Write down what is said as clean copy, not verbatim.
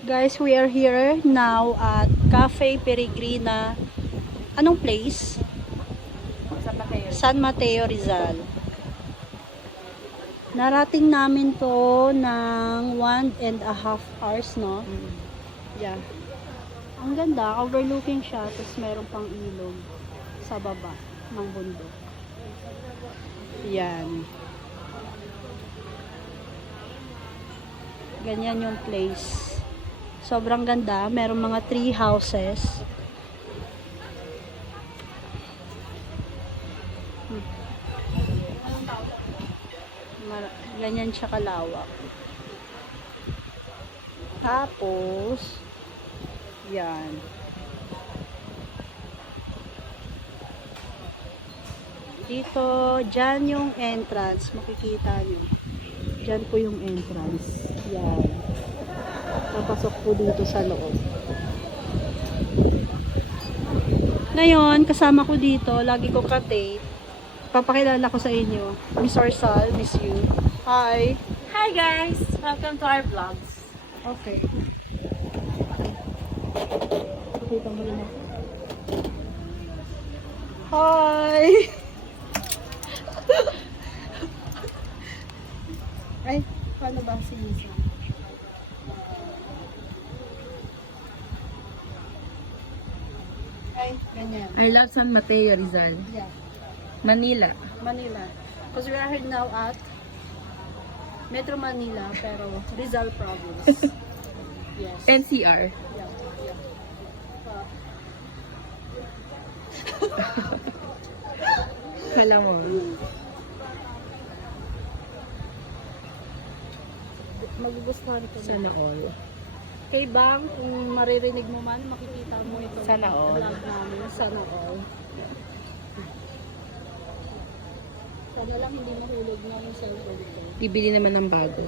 Guys, we are here now at Cafe Peregrina. Anong place? San Mateo, Rizal. Narating namin to ng 1.5 hours, no? Yeah. Ang ganda, overlooking siya, tapos meron pang ilog sa baba ng bundok. Yan. Ganyan yung place. Sobrang ganda. Meron mga tree houses. Ganyan siya kalawak. Tapos, yan. Dito, dyan yung entrance. Makikita nyo. Dyan po yung entrance. Yan. Papasok po dito sa loob. Ngayon, kasama ko dito, lagi ko ka-date. Papakilala ko sa inyo. Miss Orsal, miss you. Hi! Hi guys! Welcome to our vlogs. Okay. Pakita mo rin ako. Hi! Ay, paano ba si Lisa? Ay, ganyan. I love San Mateo, Rizal. Yeah, Manila. Manila. Because we are here now at Metro Manila, pero Rizal Province. Yes. NCR. Yeah, yeah. Kala mo. Magugustuhan ko Sana all. Kay Bang, kung maririnig mo man, makikita mo ito. Sana all. Vlog namin. Sana all. Sana lang hindi mahulog na yung cellphone ko. Bibili naman ng bago.